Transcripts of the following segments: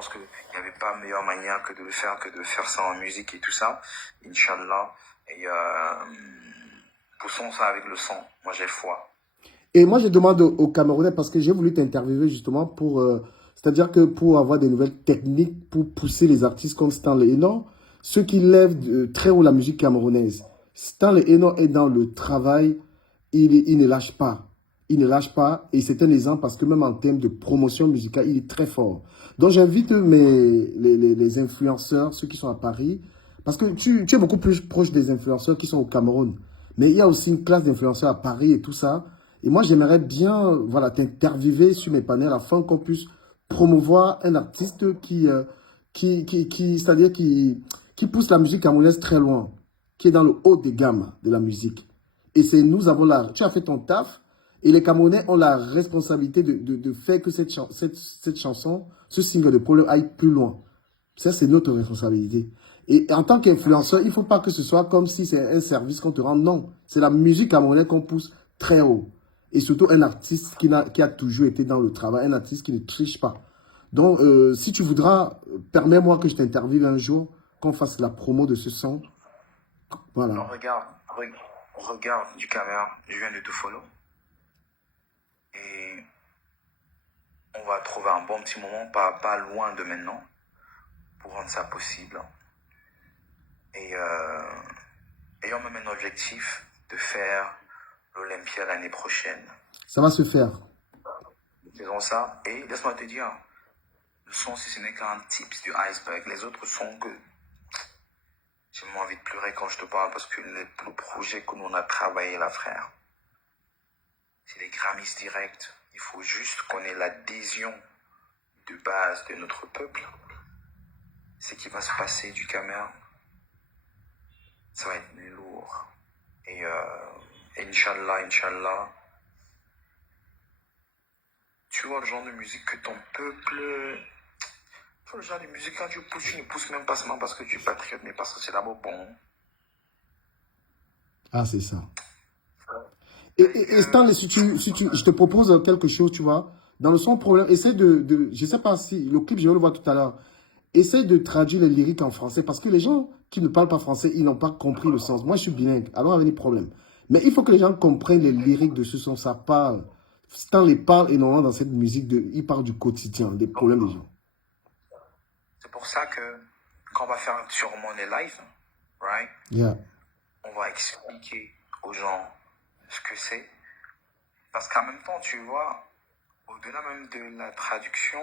pense qu'il n'y avait pas meilleure manière que de faire ça en musique et tout ça. Inch'Allah. Et poussons ça avec le sang. Moi, j'ai foi. Et moi, je demande aux Camerounais, parce que j'ai voulu t'interviewer justement pour... c'est-à-dire que pour avoir des nouvelles techniques, pour pousser les artistes comme Stanley Eno, ceux qui lèvent très haut la musique camerounaise. Stanley Eno est dans le travail, il ne lâche pas. Il ne lâche pas, et c'est un exemple parce que même en termes de promotion musicale, il est très fort. Donc j'invite les influenceurs, ceux qui sont à Paris, parce que tu es beaucoup plus proche des influenceurs qui sont au Cameroun. Mais il y a aussi une classe d'influenceurs à Paris et tout ça. Et moi, j'aimerais bien voilà, t'interviewer sur mes panels afin qu'on puisse promouvoir un artiste c'est-à-dire qui pousse la musique camerounaise très loin, qui est dans le haut des gammes de la musique. Et c'est nous avons tu as fait ton taf, et les Camerounais ont la responsabilité de faire que cette chanson, ce single de problème aille plus loin. Ça, c'est notre responsabilité. Et en tant qu'influenceur, il ne faut pas que ce soit comme si c'est un service qu'on te rend. Non, c'est la musique camerounaise qu'on pousse très haut. Et surtout un artiste qui a toujours été dans le travail, un artiste qui ne triche pas. Donc, si tu voudras, permets-moi que je t'interviewe un jour, qu'on fasse la promo de ce son. Voilà. Non, regarde du caméra, je viens de te follow. Et on va trouver un bon petit moment, pas loin de maintenant, pour rendre ça possible. Et ayons même un objectif de faire l'Olympia l'année prochaine. Ça va se faire. Faisons ça. Et laisse-moi te dire, le son, si ce n'est qu'un tips du iceberg, les autres sons que j'ai même envie de pleurer quand je te parle parce que le projet que nous on a travaillé là, frère, c'est des Grammys directs. Il faut juste qu'on ait l'adhésion de base de notre peuple. Ce qui va se passer du Cameroun, ça va être lourd. Et Inch'Allah, tu vois le genre de musique que ton peuple... Tu vois le genre de musique quand tu ne pousses même pas seulement parce que tu es patriote, mais parce que c'est d'abord bon. Ah, c'est ça. Et Stanley, je te propose quelque chose, tu vois. Dans le son problème, essaie je ne sais pas si, le clip, je vais le voir tout à l'heure. Essaie de traduire les lyriques en français parce que les gens qui ne parlent pas français, ils n'ont pas compris le sens. Moi, je suis bilingue, alors il y a des problèmes. Mais il faut que les gens comprennent les lyriques de ce son. Ça parle. Stanley parle énormément dans cette musique. Il parle du quotidien, des problèmes des gens. C'est pour ça que quand on va faire sûrement les lives, right? Yeah. On va expliquer aux gens ce que c'est. Parce qu'en même temps, tu vois, au-delà même de la traduction,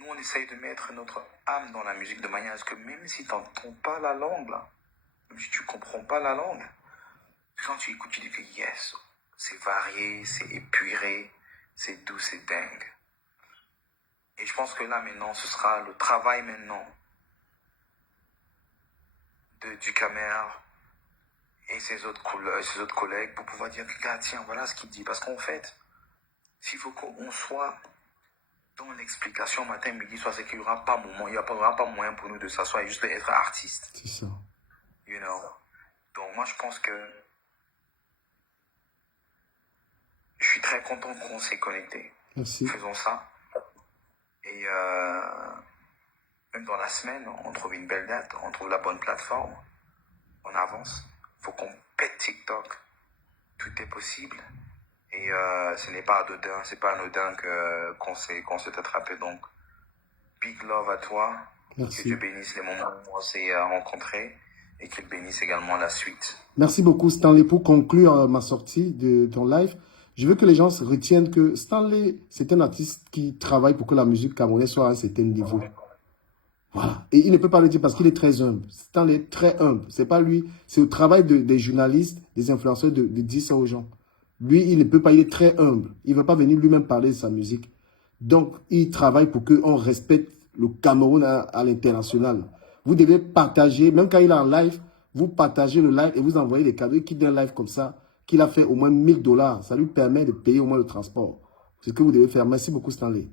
nous, on essaye de mettre notre âme dans la musique de manière à ce que même si tu n'entends pas la langue, là, même si tu ne comprends pas la langue, quand tu écoutes, tu dis que yes, c'est varié, c'est épuré, c'est doux, c'est dingue. Et je pense que là, maintenant, ce sera le travail maintenant du Cameroun et ses autres collègues pour pouvoir dire que, gars, tiens, voilà ce qu'il dit. Parce qu'en fait, s'il faut qu'on soit dans l'explication matin, midi, soir, c'est qu'il n'y aura pas moyen pour nous de s'asseoir et juste être artiste. C'est ça. You know? Donc, moi, je pense que je suis très content qu'on s'est connecté. Merci. Faisons ça. Et même dans la semaine, on trouve une belle date, on trouve la bonne plateforme, on avance. Il faut qu'on pète TikTok. Tout est possible. Et ce n'est pas anodin, qu'on s'est attrapé. Donc, big love à toi. Merci. Que Dieu bénisse les moments où on s'est rencontrés et qu'il bénisse également la suite. Merci beaucoup, Stanley. Pour conclure ma sortie de ton live, je veux que les gens se retiennent que Stanley, c'est un artiste qui travaille pour que la musique camerounaise soit à un certain niveau. Voilà. Et il ne peut pas le dire parce qu'il est très humble. Stanley est très humble. C'est pas lui. C'est le travail des journalistes, des influenceurs de dire ça aux gens. Lui, il ne peut pas. Il est très humble. Il ne va pas venir lui-même parler de sa musique. Donc, il travaille pour qu'on respecte le Cameroun à l'international. Vous devez partager, même quand il est en live, vous partagez le live et vous envoyez les cadeaux. Il quitte un live comme ça, qu'il a fait au moins $1000. Ça lui permet de payer au moins le transport. C'est ce que vous devez faire. Merci beaucoup, Stanley.